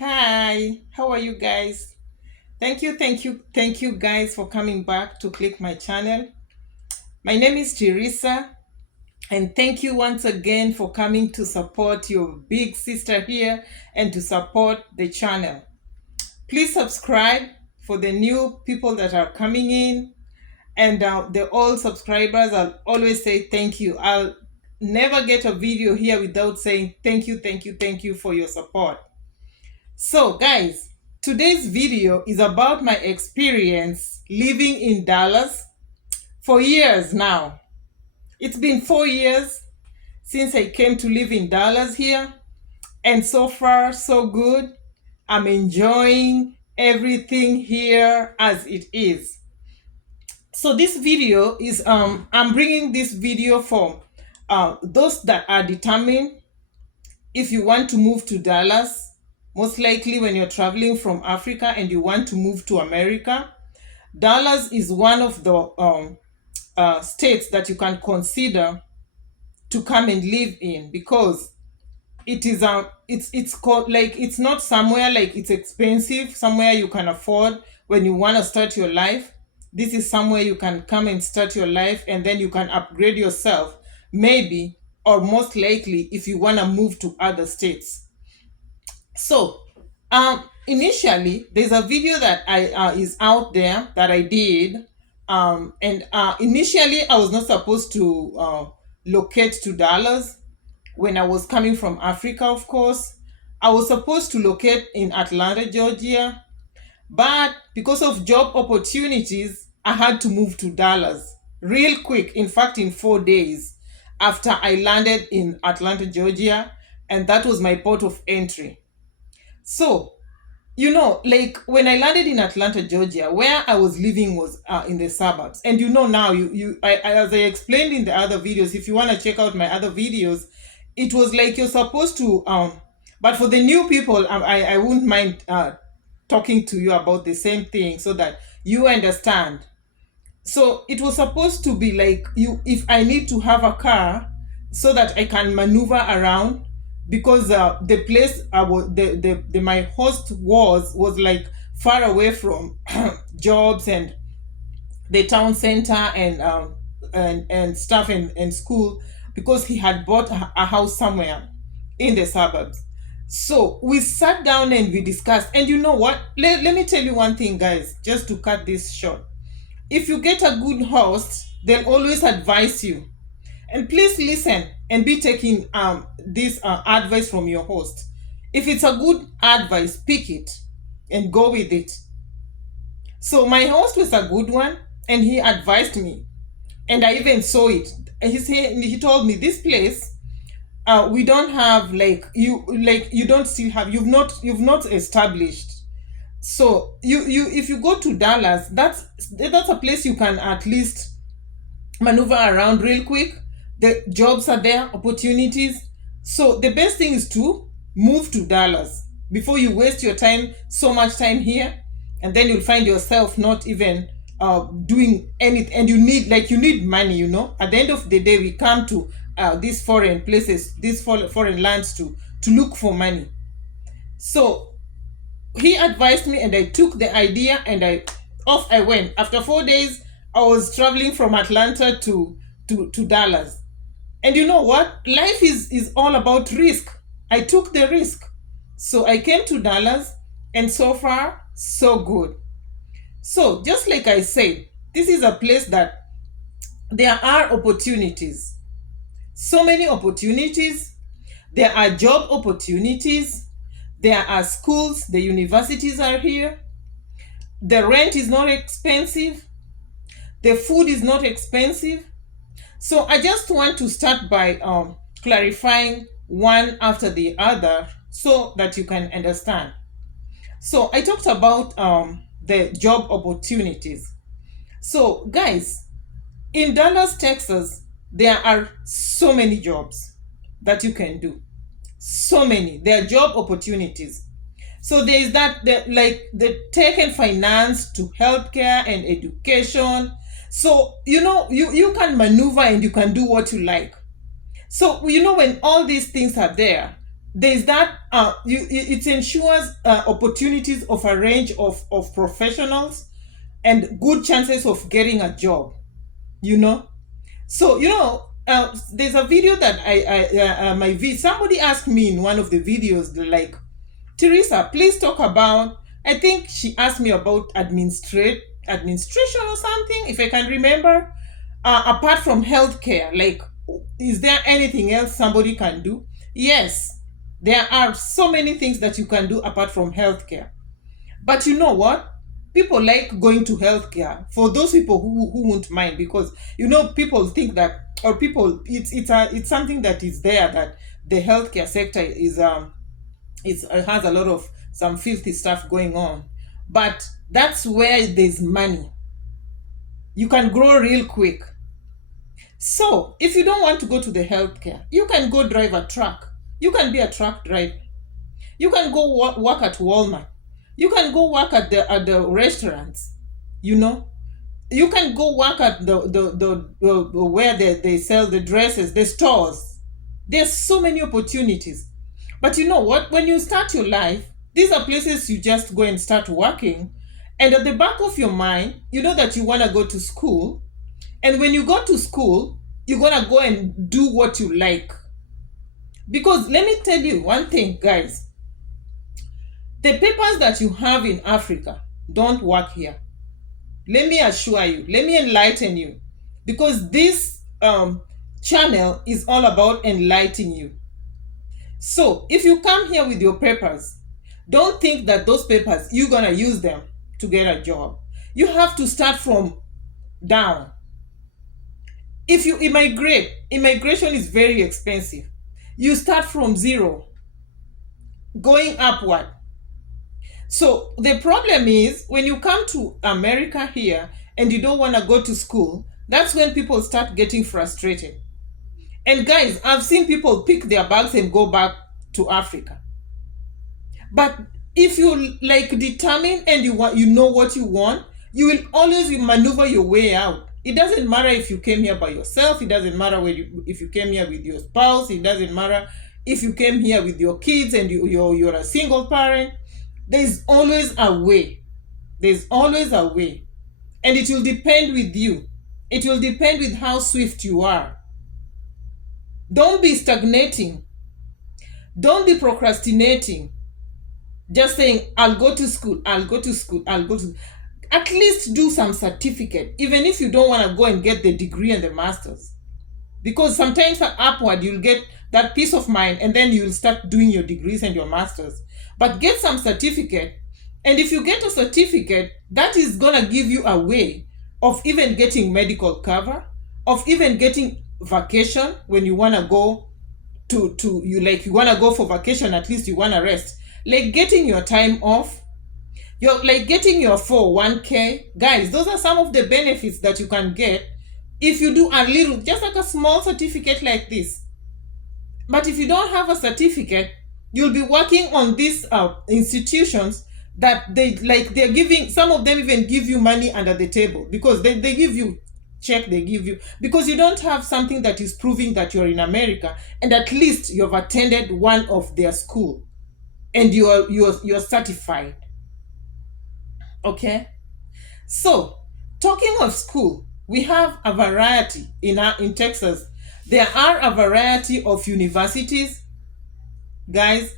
Hi, how are you guys? Thank you guys for coming back to click my channel. My name is Teresa, and thank you once again for coming to support your big sister here and to support the channel. Please subscribe for the new people that are coming in, and the old subscribers. I'll always say thank you. I'll never get a video here without saying thank you for your support. So, guys, today's video is about my experience living in Dallas for years now. It's been 4 years since I came to live in Dallas here, and so far, so good. I'm enjoying everything here as it is. So this video is I'm bringing this video for those that are determined. If you want to move to Dallas, most likely when you're traveling from Africa and you want to move to America, Dallas is one of the states that you can consider to come and live in, because it is it's called, like, it's not somewhere like it's expensive, somewhere you can afford when you want to start your life. This is somewhere you can come and start your life, and then you can upgrade yourself, maybe, or most likely if you want to move to other states. So, initially, there's a video that I is out there that I did, and initially I was not supposed to locate to Dallas when I was coming from Africa. Of course, I was supposed to locate in Atlanta, Georgia, but because of job opportunities, I had to move to Dallas real quick. In fact, in 4 days after I landed in Atlanta, Georgia, and that was my port of entry. So, like when I landed in Atlanta, Georgia, where I was living was in the suburbs. And now, as I explained in the other videos, if you want to check out my other videos, it was like you're supposed to, but for the new people, I wouldn't mind talking to you about the same thing so that you understand. So it was supposed to be like, if I need to have a car so that I can maneuver around, because the place I was the my host was like far away from jobs and the town center and stuff and school, because he had bought a house somewhere in the suburbs. So we sat down and we discussed. And you know what? Let me tell you one thing, guys, just to cut this short. If you get a good host, they'll always advise you. And please listen and be taking this advice from your host. If it's a good advice, pick it and go with it. So my host was a good one, and he advised me, and I even saw it. He told me, this place, we don't have, you don't still have, you've not established. So you if you go to Dallas, that's a place you can at least maneuver around real quick. The jobs are there, opportunities. So the best thing is to move to Dallas before you waste your time, so much time here, and then you'll find yourself not even doing anything. And you need money. At the end of the day, we come to these foreign places, these foreign lands to look for money. So he advised me, and I took the idea, and off I went. After 4 days, I was traveling from Atlanta to Dallas. And you know what? Life is all about risk. I took the risk. So I came to Dallas, and so far, so good. So just like I said, this is a place that there are opportunities. So many opportunities. There are job opportunities. There are schools. The universities are here. The rent is not expensive. The food is not expensive. So I just want to start by clarifying one after the other so that you can understand. So I talked about the job opportunities. So guys, in Dallas, Texas, there are so many jobs that you can do. So many. There are job opportunities. So there is the tech and finance to healthcare and education. So you can maneuver and you can do what you like. So when all these things are there, there's that it ensures opportunities of a range of professionals and good chances of getting a job, you know. So, there's a video that somebody asked me in one of the videos, they're like, Teresa, please talk about, I think she asked me about administration or something, if I can remember, apart from healthcare, like, is there anything else somebody can do? Yes, there are so many things that you can do apart from healthcare. But you know what? People like going to healthcare for those people who won't mind, because people think that, or people, it's something that is there, that the healthcare sector has a lot of some filthy stuff going on. But that's where there's money. You can grow real quick. So if you don't want to go to the healthcare, you can go drive a truck. You can be a truck driver. You can go work at Walmart. You can go work at the restaurants. You know, you can go work at the where they sell the dresses, the stores. There's so many opportunities. But you know what? When you start your life, these are places you just go and start working. And at the back of your mind, you know that you want to go to school. And when you go to school, you're going to go and do what you like. Because let me tell you one thing, guys. The papers that you have in Africa don't work here. Let me assure you, let me enlighten you. Because this channel is all about enlightening you. So if you come here with your papers, don't think that those papers, you're going to use them to get a job. You have to start from down. If you immigrate, immigration is very expensive. You start from zero, going upward. So the problem is, when you come to America here and you don't want to go to school, that's when people start getting frustrated. And guys, I've seen people pick their bags and go back to Africa. But if you like determine and you know what you want, you will always maneuver your way out. It doesn't matter if you came here by yourself. It doesn't matter if you came here with your spouse. It doesn't matter if you came here with your kids and you're a single parent. There's always a way. There's always a way. And it will depend with you. It will depend with how swift you are. Don't be stagnating. Don't be procrastinating. Just saying, I'll go to school, I'll go to school, I'll go to... At least do some certificate, even if you don't want to go and get the degree and the master's. Because sometimes upward, you'll get that peace of mind, and then you'll start doing your degrees and your master's. But get some certificate, and if you get a certificate, that is going to give you a way of even getting medical cover, of even getting vacation when you want to go you want to go for vacation, at least you want to rest. Like getting your time off, you're like getting your 401k. Guys, those are some of the benefits that you can get if you do a little, just like a small certificate like this. But if you don't have a certificate, you'll be working on these institutions that they're giving, some of them even give you money under the table, because they give you check, they give you, because you don't have something that is proving that you're in America and at least you've attended one of their school and you're certified. Okay, so talking of school, we have a variety in Texas. There are a variety of universities. Guys,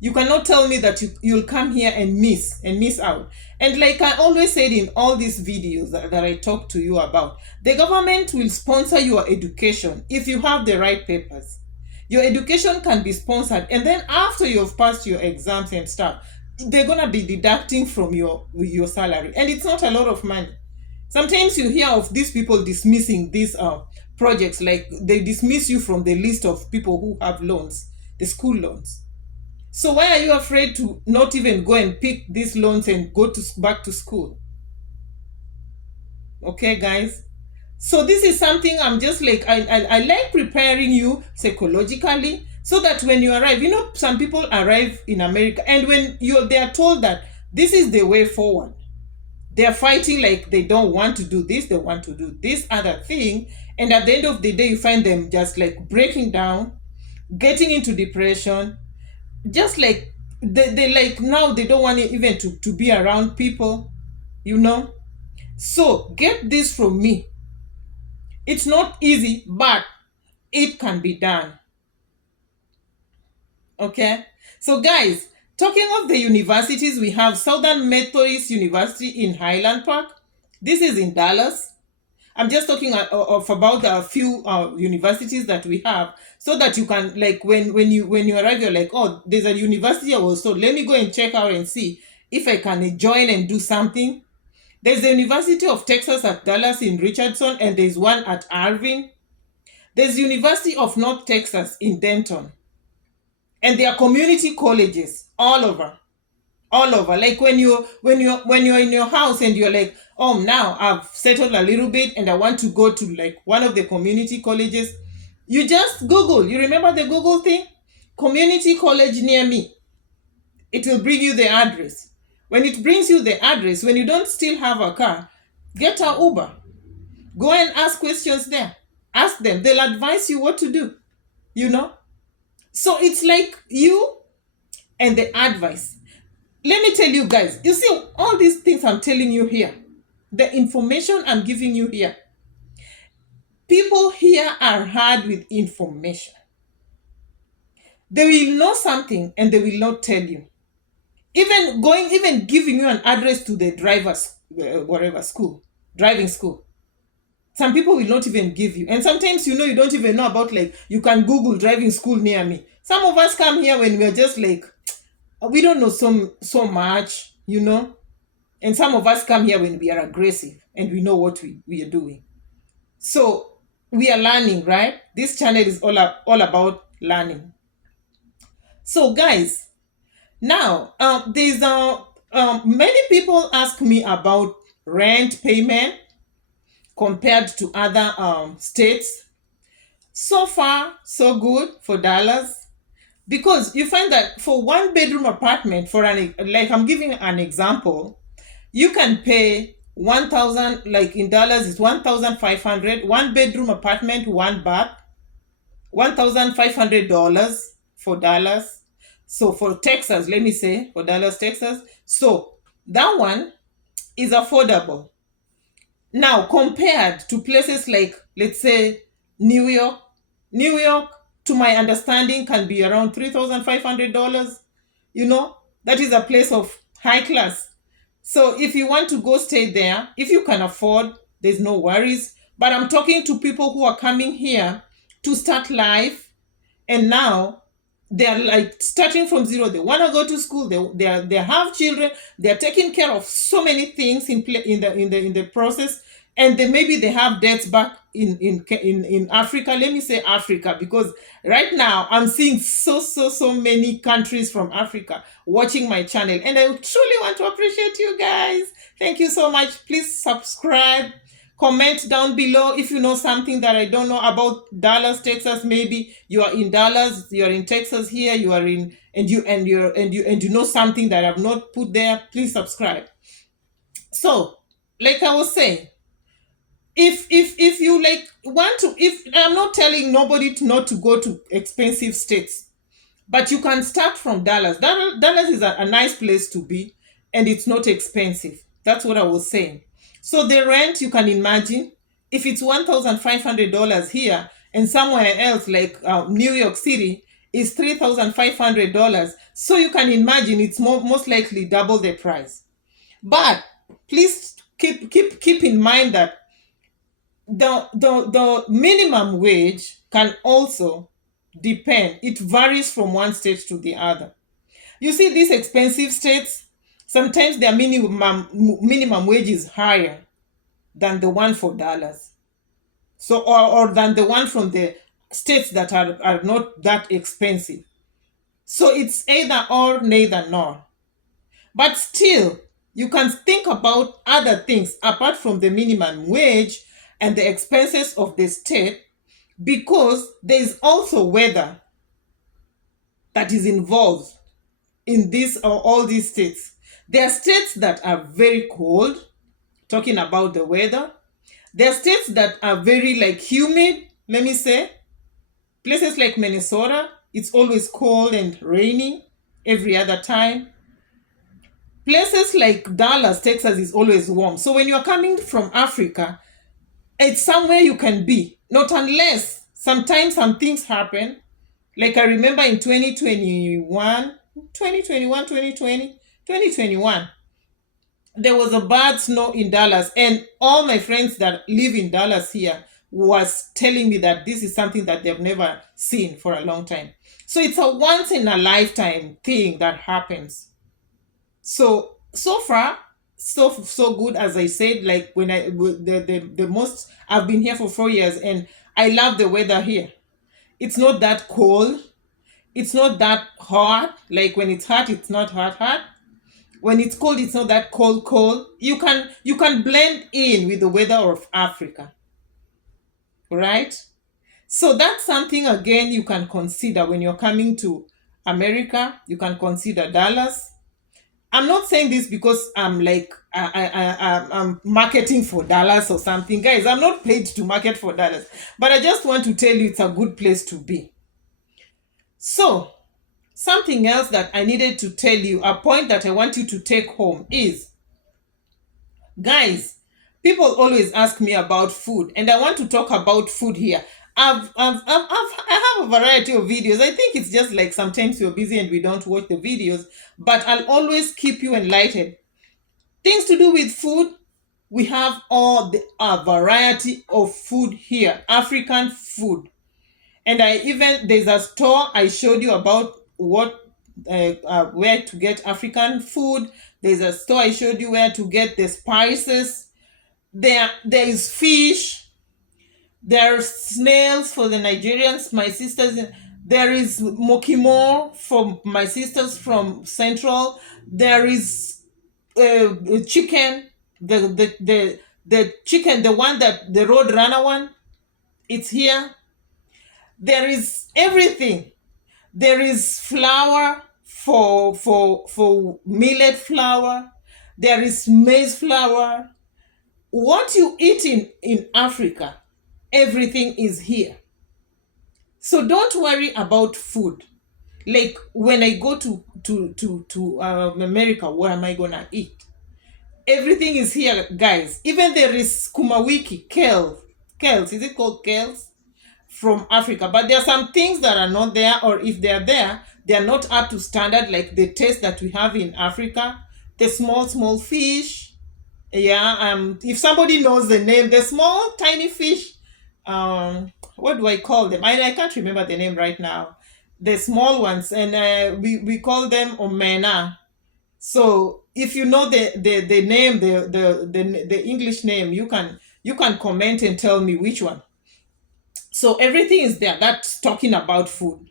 you cannot tell me that you'll come here and miss out. And like I always said in all these videos that I talk to you about, the government will sponsor your education if you have the right papers. Your education can be sponsored, and then after you've passed your exams and stuff, they're gonna be deducting from your salary, and it's not a lot of money. Sometimes you hear of these people dismissing these projects, like they dismiss you from the list of people who have loans, the school loans. So why are you afraid to not even go and pick these loans and go back to school? Okay, guys. So this is something I'm just like, I like preparing you psychologically, so that when you arrive, some people arrive in America, and when they are told that this is the way forward, they're fighting like they don't want to do this, they want to do this other thing, and at the end of the day, you find them just like breaking down, getting into depression, just like they like now they don't want even to be around people, you know. So get this from me. It's not easy, but it can be done. Okay. So guys, talking of the universities, we have Southern Methodist University in Highland Park. This is in Dallas. I'm just talking of about a few universities that we have, so that you can, like, when you arrive, you're like, oh, there's a university also. Let me go and check out and see if I can join and do something. There's the University of Texas at Dallas in Richardson, and there's one at Irving. There's University of North Texas in Denton, and there are community colleges all over. Like when you're in your house and you're like, oh, now I've settled a little bit and I want to go to like one of the community colleges, you just Google. You remember the Google thing? Community college near me. It will bring you the address. When it brings you the address, when you don't still have a car, get an Uber. Go and ask questions there. Ask them. They'll advise you what to do, you know? So it's like you and the advice. Let me tell you guys, you see, all these things I'm telling you here, the information I'm giving you here, people here are hard with information. They will know something and they will not tell you. Even giving you an address to the driver's, whatever school, driving school. Some people will not even give you. And sometimes, you don't even know about, like, you can Google driving school near me. Some of us come here when we're just like, we don't know so much, and some of us come here when we are aggressive and we know what we are doing. So we are learning, right? This channel is all about learning. So guys, now there's many people ask me about rent payment compared to other states. So far so good for Dallas, because you find that for one bedroom apartment, like, I'm giving an example, you can pay 1,000, like in dollars it's 1,500, one bedroom apartment, one bath, $1,500 for Dallas. So for Texas, let me say, for Dallas, Texas, so that one is affordable. Now, compared to places like, let's say, New York, to my understanding, can be around $3,500. That is a place of high class. So if you want to go stay there, if you can afford, there's no worries. But I'm talking to people who are coming here to start life, and now they're like starting from zero. They want to go to school. They have children. They're taking care of so many things in the process, and then maybe they have debts back in Africa. Let me say Africa, because right now I'm seeing so many countries from Africa watching my channel, and I truly want to appreciate you guys. Thank you so much. Please subscribe. Comment down below if you know something that I don't know about Dallas, Texas. Maybe you are in Dallas, you are in Texas here, you are in, and you know something that I've not put there. Please subscribe. So, like I was saying, if you like want to, if I'm not telling nobody not to go to expensive states, but you can start from Dallas. Dallas is a nice place to be, and it's not expensive. That's what I was saying. So the rent, you can imagine, if it's $1,500 here, and somewhere else like New York City is $3,500. So you can imagine it's most likely double the price. But please keep in mind that the minimum wage can also depend. It varies from one state to the other. You see, these expensive states, sometimes their minimum wage is higher than the one for Dallas. So, or than the one from the states that are not that expensive. So it's either or, neither nor. But still, you can think about other things apart from the minimum wage and the expenses of the state, because there is also weather that is involved in this or all these states. There are states that are very cold, talking about the weather. There are states that are very like humid, let me say. Places like Minnesota, it's always cold and rainy. every other time. Places like Dallas, Texas is always warm. So when you're coming from Africa, it's somewhere you can be. Not unless sometimes some things happen. Like I remember in 2021, 2021, 2020, 2021, there was a bad snow in Dallas, and all my friends that live in Dallas here was telling me that this is something that they've never seen for a long time. So it's a once in a lifetime thing that happens. So far, so good. As I said, like when the most, I've been here for 4 years, and I love the weather here. It's not that cold, it's not that hot. Like when it's hot, it's not hot. When it's cold, it's not that cold. You can blend in with the weather of Africa, right? So that's something again you can consider when you're coming to America. You can consider Dallas. I'm not saying this because I'm like I'm marketing for Dallas or something, guys. I'm not paid to market for Dallas, but I just want to tell you it's a good place to be. So something else that I needed to tell you, a point that I want you to take home is, guys, people always ask me about food, and I want to talk about food here. I have a variety of videos. I think it's just like sometimes you're busy and we don't watch the videos, but I'll always keep you enlightened. Things to do with food, we have all the a variety of food here, African food. And I even, there's a store I showed you about where to get African food. There's a store I showed you where to get the spices. There is fish. There are snails for the Nigerians, my sisters. There is mokimo for my sisters from Central. There is chicken, the chicken, the one that the road runner one. It's here. There is everything. There is flour for millet flour. There is maize flour. What you eat in Africa, everything is here. So don't worry about food. Like when I go to America, what am I gonna eat? Everything is here, guys. Even there is kumawiki, kales. Is it called kales? From Africa, but there are some things that are not there, or if they are there, they are not up to standard, like the taste that we have in Africa. The small fish, yeah. If somebody knows the name, the small tiny fish, what do I call them? I can't remember the name right now. The small ones, and we call them omena. So if you know the name, the English name, you can comment and tell me which one. So everything is there. That's talking about food.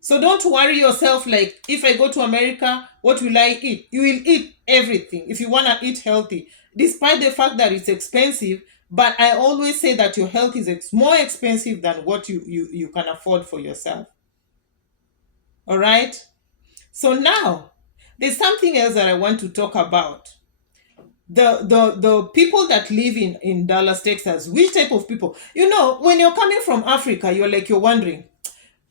So don't worry yourself like, if I go to America, what will I eat? You will eat everything if you want to eat healthy, despite the fact that it's expensive. But I always say that your health is more expensive than what you can afford for yourself. All right. So now there's something else that I want to talk about. The people that live in Dallas, Texas. Which type of people? When you're coming from Africa, you're wondering,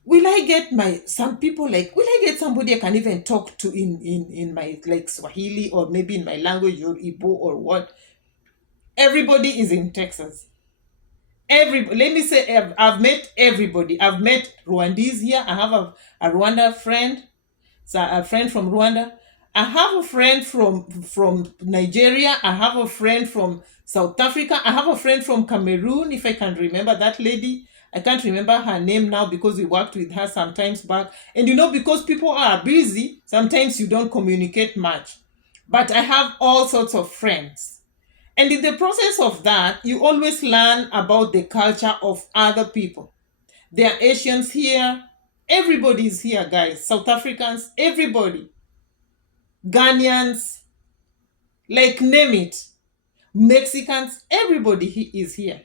will I get some people, like, will I get somebody I can even talk to in my, like, Swahili, or maybe in my language, or Igbo, or what? Everybody is in Texas. Let me say, I've met everybody. I've met Rwandese here. I have a Rwanda friend. So a friend from Rwanda. I have a friend from Nigeria. I have a friend from South Africa. I have a friend from Cameroon, if I can remember that lady. I can't remember her name now because we worked with her sometimes back. And because people are busy, sometimes you don't communicate much. But I have all sorts of friends. And in the process of that, you always learn about the culture of other people. There are Asians here. Everybody is here, guys. South Africans, everybody. Ghanaians, like, name it. Mexicans, everybody is here.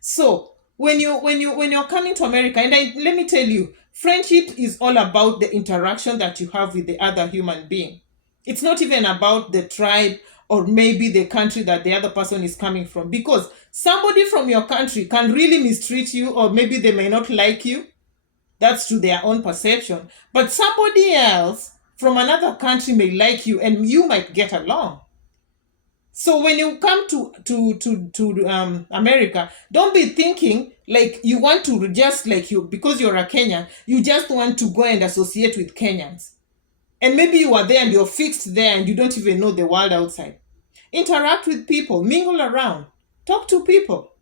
So when you're coming to America, and let me tell you, friendship is all about the interaction that you have with the other human being. It's not even about the tribe or maybe the country that the other person is coming from, because somebody from your country can really mistreat you, or maybe they may not like you. That's to their own perception. But somebody else from another country may like you and you might get along. So when you come to America, don't be thinking like you want to just like you, because you're a Kenyan, you just want to go and associate with Kenyans. And maybe you are there and you're fixed there and you don't even know the world outside. Interact with people, mingle around, talk to people.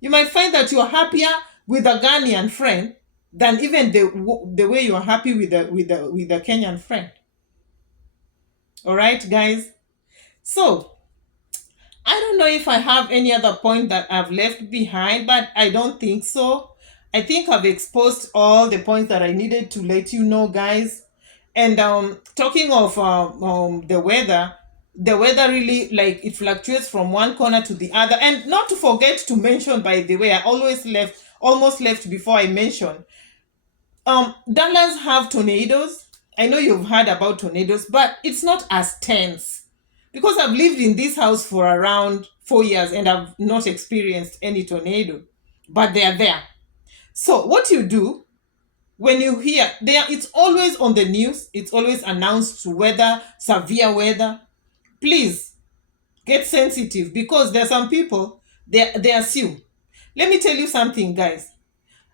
You might find that you're happier with a Ghanaian friend than even the way you're happy with the Kenyan friend. All right, guys. So I don't know if I have any other point that I've left behind, but I don't think so. I think I've exposed all the points that I needed to let you know, guys. And talking of the weather really, like, it fluctuates from one corner to the other. And not to forget to mention, by the way, I almost left before I mentioned, Dallas have tornadoes. I know you've heard about tornadoes, but it's not as tense, because I've lived in this house for around 4 years and I've not experienced any tornado, but they are there. So what you do when you hear there, it's always on the news, it's always announced weather, severe weather. Please get sensitive, because there are some people, they assume. Let me tell you something, guys.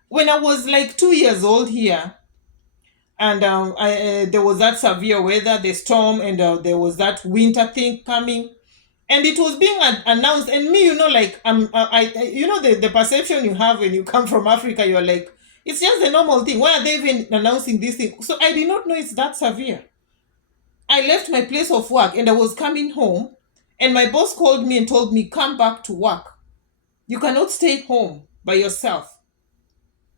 When I was like 2 years old here, and there was that severe weather, the storm, and there was that winter thing coming, and it was being announced. And me, like, the perception you have when you come from Africa, you're like, it's just a normal thing. Why are they even announcing this thing? So I did not know it's that severe. I left my place of work and I was coming home, and my boss called me and told me, come back to work. You cannot stay home by yourself.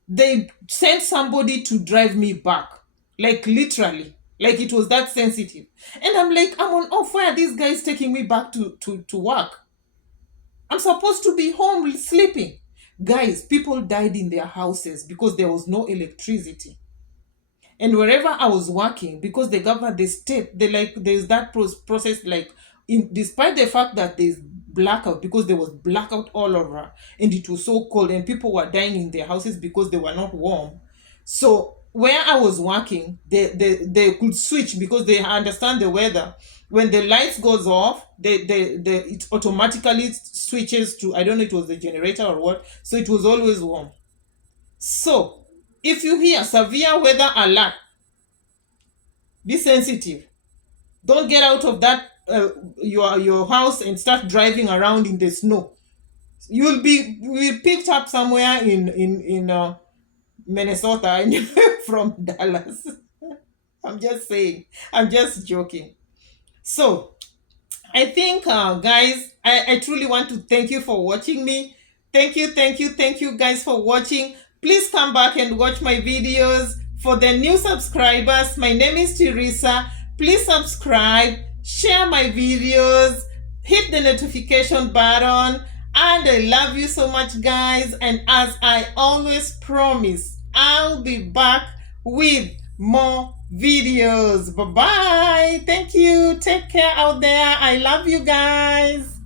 They sent somebody to drive me back, like literally, like it was that sensitive. And I'm like, I'm on off. Why are these guys taking me back to work? I'm supposed to be home sleeping. Guys, people died in their houses because there was no electricity. And wherever I was working, because the government, the state, there's that process, like, despite the fact that there's blackout, because there was blackout all over and it was so cold and people were dying in their houses because they were not warm. So where I was working, they could switch, because they understand the weather. When the lights goes off, it automatically switches to, I don't know, it was the generator or what. So it was always warm. So if you hear severe weather alert, be sensitive. Don't get out of that your house and start driving around in the snow. You'll be picked up somewhere in Minnesota from Dallas. I'm just saying. I'm just joking. So I think, guys, I truly want to thank you for watching me. Thank you guys for watching. Please come back and watch my videos. For the new subscribers, my name is Teresa. Please subscribe, share my videos, hit the notification button, and I love you so much, guys. And as I always promise, I'll be back with more videos. Bye-bye. Thank you. Take care out there. I love you guys.